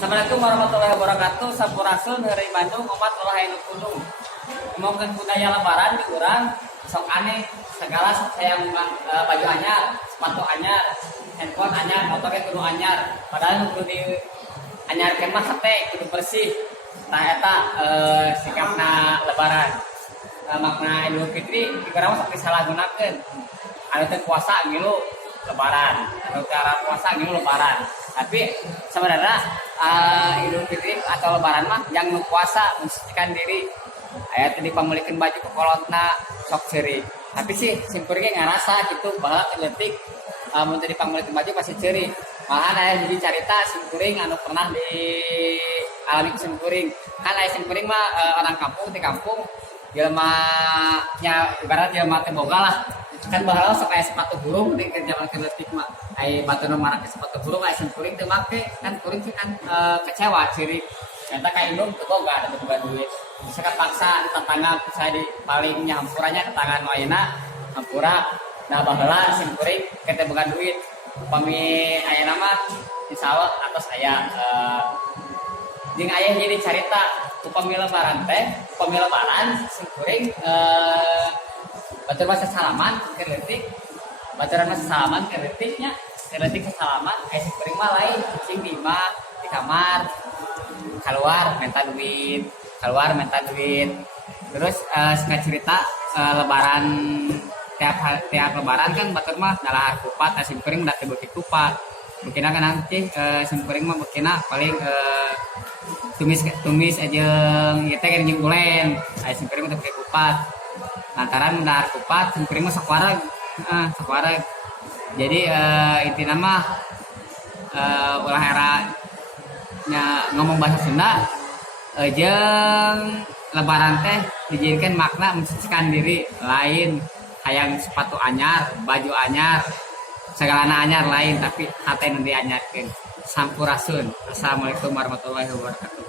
Assalamualaikum warahmatullahi wabarakatuh. Sampurasun dari Bandung, umat ulah anu kudu. Ngomongkeun budaya lebaran di urang sok aneh segala sayang baju anyar, sepatu anyar, handphone anyar, motornya kudu anyar. Padahal kudu di anyar mah hate kudu bersih. Tah eta sikapna lebaran. Makna Idul Fitri dikira sok disalahgunakeun. Anu teh puasa ngilu lebaran, anu cara puasa ngilu lebaran. Tapi sebenarnya Idul Fitri atau lebaran mah yang puasa mensucikan diri. Aya tadi pamulikeun baju ke kolotna sok ceuri. Tapi sih simkuring ngarasa gitu bahwa letik mun tadi pamulikeun baju pasti ceuri. Malahan aya jadi carita simkuring anu pernah dialami ku simkuring. Kan aya simkuring mah orang kampung di kampung jelema nya ibarat jelema teh boga lah. Kan bahala sok aya sepatu burung di zaman keuletik mah aya batu nu marake sepatu burung aya simkuring teu make kan kuring kan kecewa ciri eta ka indung teu boga ada boga duit bisa kapaksa tetangga saya di paling nyampurannya ke tangan ayeuna hampura nah baheula simkuring kete boga duit upami ayeuna mah insyaallah atos aya jeung aya jadi carita upami lebaran teh upami lebaran simkuring batur masa salaman ke letik baturan masa salaman ke letiknya ke letik ke salaman aya simkuring mah lain cing di imah di kamar keluar minta duit terus singkat cerita lebaran tiap lebaran kan batur mah dalahar kupat simkuring da teu beuki kupat mungkin kan nanti simkuring mah mungkin paling tumis aja kita kan jeung ulen aya simkuring teh beuki kupat lantaran dahar kupat simkuring mah sok wareg jadi intina mah ulah era ngomong bahasa Sunda jeung lebaran teh dijadikan makna mensucikan diri lain hayang sepatu anyar baju anyar segalana anyar lain tapi hate nu dianyarkeun sampurasun. Assalamualaikum warahmatullahi wabarakatuh.